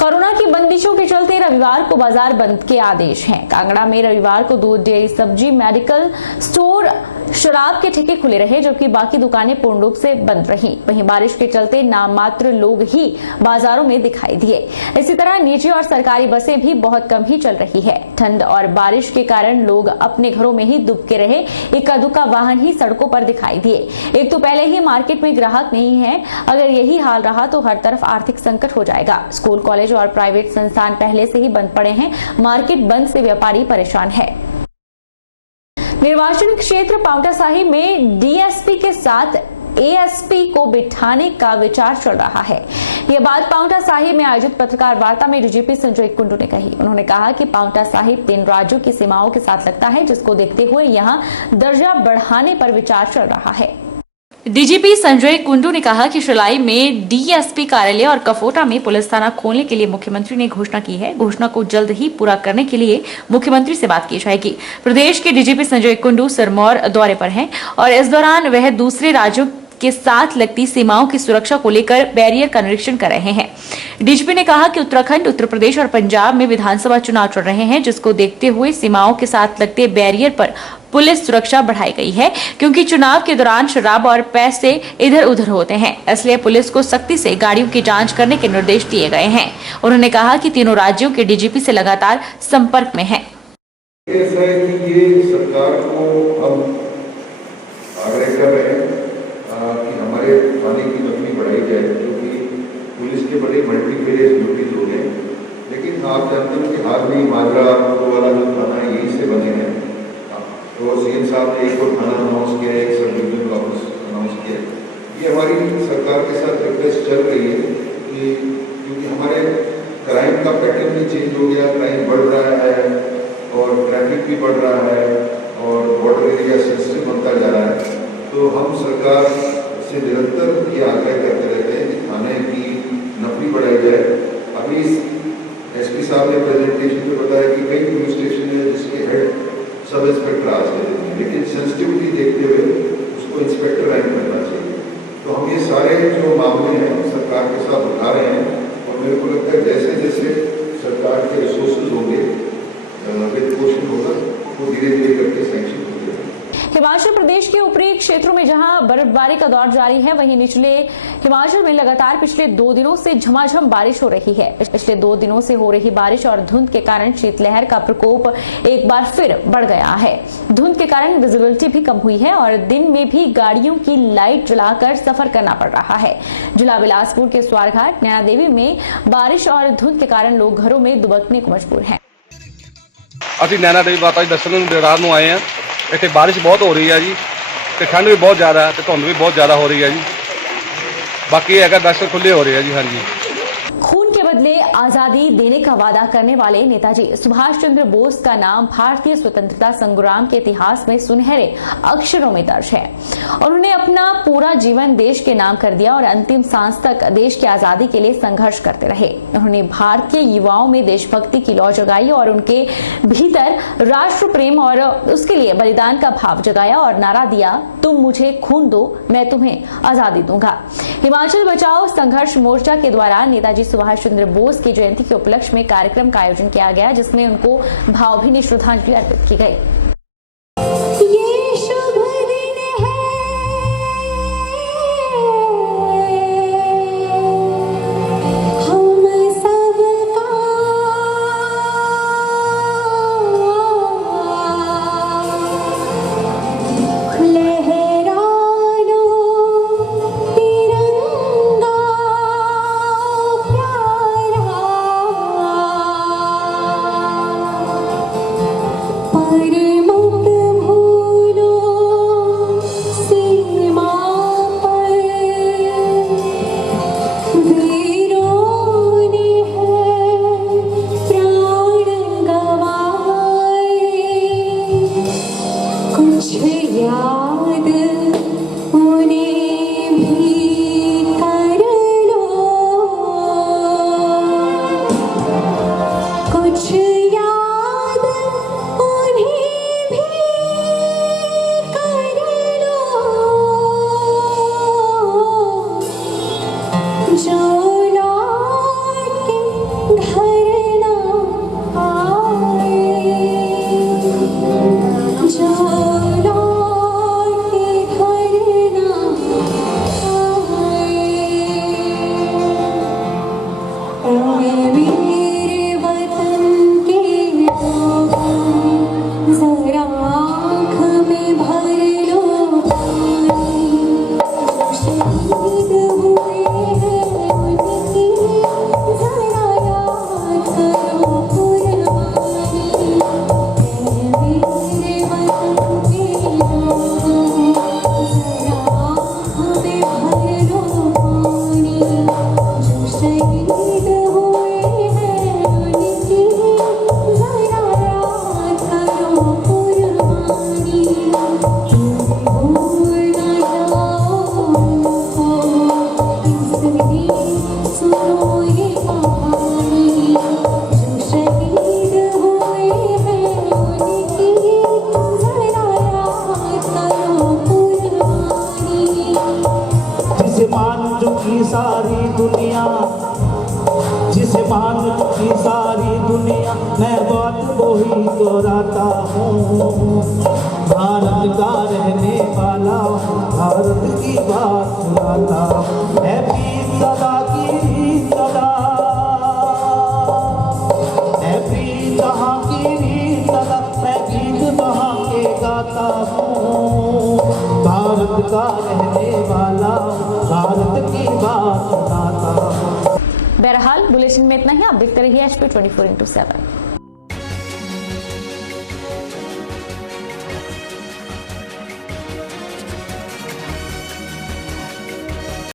Corona की बंदिशों के चलते रविवार को बाजार बंद के आदेश हैं। कांगड़ा में रविवार को दूध, डेयरी, सब्जी, मेडिकल स्टोर, शराब के ठेके खुले रहे, जबकि बाकी दुकानें पूर्ण रूप से बंद रहीं। वहीं बारिश के चलते नाम मात्र लोग ही बाजारों में दिखाई दिए। इसी तरह निजी और सरकारी बसें भी बहुत कम ही चल रही है। ठंड और बारिश के कारण लोग अपने घरों में ही दुबके रहे। इक्का दुक्का वाहन ही सड़कों पर दिखाई दिए। एक तो पहले ही मार्केट में ग्राहक नहीं है, अगर यही हाल रहा तो हर तरफ आर्थिक संकट हो जाएगा। स्कूल, कॉलेज और प्राइवेट संस्थान पहले से ही बंद पड़े हैं। मार्केट बंद से व्यापारी परेशान है। निर्वाचन क्षेत्र पांवटा साहिब में डीएसपी के साथ एएसपी को बिठाने का विचार चल रहा है। ये बात पांवटा साहिब में आयोजित पत्रकार वार्ता में डीजीपी संजय कुंडू ने कही। उन्होंने कहा कि पांवटा साहिब 3 राज्यों की सीमाओं के साथ लगता है, जिसको देखते हुए यहां दर्जा बढ़ाने पर विचार चल रहा है। डीजीपी संजय कुंडू ने कहा कि शिलाई में डीएसपी कार्यालय और कफोटा में पुलिस थाना खोलने के लिए मुख्यमंत्री ने घोषणा की है। घोषणा को जल्द ही पूरा करने के लिए मुख्यमंत्री से बात की जाएगी। प्रदेश के डीजीपी संजय कुंडू सिरमौर दौरे पर हैं और इस दौरान वह दूसरे राज्यों के साथ लगती सीमाओं की सुरक्षा को लेकर बैरियर का निरीक्षण कर रहे हैं। डीजीपी ने कहा कि उत्तराखंड, उत्तर प्रदेश और पंजाब में विधानसभा चुनाव चल रहे हैं, जिसको देखते हुए सीमाओं के साथ लगते बैरियर पर पुलिस सुरक्षा बढ़ाई गई है, क्योंकि चुनाव के दौरान शराब और पैसे इधर उधर होते हैं। इसलिए पुलिस को सख्ती से गाड़ियों की जांच करने के निर्देश दिए गए हैं। उन्होंने कहा कि तीनों राज्यों के डीजीपी से लगातार संपर्क में हैं। ऐसा है कि ये सरकार को हम आग्रह कर रहे हैं कि हमारे थाने की नफरी बढ़ाई जाए, क्योंकि पुलिस के बड़े मल्टीपेरियस ड्यूटीज हो गए। लेकिन आप जानते हैं कि हाल में माजरा वाला जो थाना है यहीं से बने हैं, तो सीएम साहब ने एक और थाना अनाउंस किया है, एक सब डिवीजन ऑफिस अनाउंस किया है। ये हमारी सरकार के साथ रिक्वेस्ट चल रही है कि क्योंकि हमारे क्राइम का पैटर्न भी चेंज हो गया, क्राइम बढ़ रहा है और ट्रैफिक भी बढ़ रहा है और बॉर्डर एरिया सेंसिटिव बनता जा रहा है। तो हम सरकार से निरंतर ये आग्रह करते रहते हैं कि थाने की नफरी बढ़ाई जाए। अभी एसपी साहब ने प्रेजेंटेशन में बताया कि कई पुलिस स्टेशन है जिसके हेड सब इंस्पेक्टर आज के दिन, लेकिन सेंसिटिविटी देखते हुए उसको इंस्पेक्टर रैंक करना चाहिए। तो हम ये सारे जो मामले हैं सरकार के साथ उठा रहे हैं और मेरे को लगता है जैसे जैसे सरकार के रिसोर्सेज होंगे, वित्त पोषण होगा, वो धीरे धीरे करके सैंक्शन हो जाएगा। हिमाचल प्रदेश के ऊपरी क्षेत्रों में जहां बर्फबारी का दौर जारी है, वहीं निचले हिमाचल में लगातार पिछले 2 दिनों से झमाझम बारिश हो रही है। पिछले 2 दिनों से हो रही बारिश और धुंध के कारण शीतलहर का प्रकोप एक बार फिर बढ़ गया है। धुंध के कारण विजिबिलिटी भी कम हुई है और दिन में भी गाड़ियों की लाइट जलाकर सफर करना पड़ रहा है। जिला बिलासपुर के स्वारघाट, नैना देवी में बारिश और धुंध के कारण लोग घरों में दुबकने को मजबूर हैं। ਅਸੀਂ नैना देवी माता जी दर्शन रात ਨੂੰ ਆਏ हैं। ਇੱਥੇ ਬਾਰਿਸ਼ ਬਹੁਤ ਹੋ ਰਹੀ ਹੈ ਜੀ ਤੇ ਠੰਡ ਵੀ ਬਹੁਤ ਜ਼ਿਆਦਾ ਹੈ ਤੇ ਧੁੰਦ ਵੀ ਬਹੁਤ ਜ਼ਿਆਦਾ ਹੋ ਰਹੀ ਹੈ ਜੀ। ਬਾਕੀ ਇਹ ਹੈਗਾ ਦਰਸ਼ਨ ਖੁੱਲੇ ਹੋ ਰਹੇ ਆ ਜੀ। ਹਾਂਜੀ, खून के बदले आजादी देने का वादा करने वाले नेताजी सुभाष चंद्र बोस का नाम भारतीय स्वतंत्रता संग्राम के इतिहास में सुनहरे अक्षरों में दर्ज है। उन्होंने अपना पूरा जीवन देश के नाम कर दिया और अंतिम सांस तक देश की आजादी के लिए संघर्ष करते रहे। उन्होंने भारतीय युवाओं में देशभक्ति की लौ जगाई और उनके भीतर राष्ट्र प्रेम और उसके लिए बलिदान का भाव जगाया और नारा दिया, तुम मुझे खून दो, मैं तुम्हें आजादी दूंगा। हिमाचल बचाओ संघर्ष मोर्चा के द्वारा नेताजी सुभाष चंद्र बोस की जयंती के उपलक्ष्य में कार्यक्रम का आयोजन किया गया, जिसमें उनको भावभीनी श्रद्धांजलि अर्पित की गई। चुकी सारी दुनिया, जिसे मान चुकी सारी दुनिया, मैं बात वही दोहराता हूँ। भारत का रहने वाला हूँ, भारत की बात सुनाता हूँ। है प्रीत सदा की सदा, है प्रीत जहाँ की रीत सदा, मैं गीत वहाँ के गाता हूँ। भारत का रहने वाला हूँ, भारत की बात सुनाता हूँ। बहरहाल बुलेटिन में इतना ही। आप देखते रहिए HP 24/7।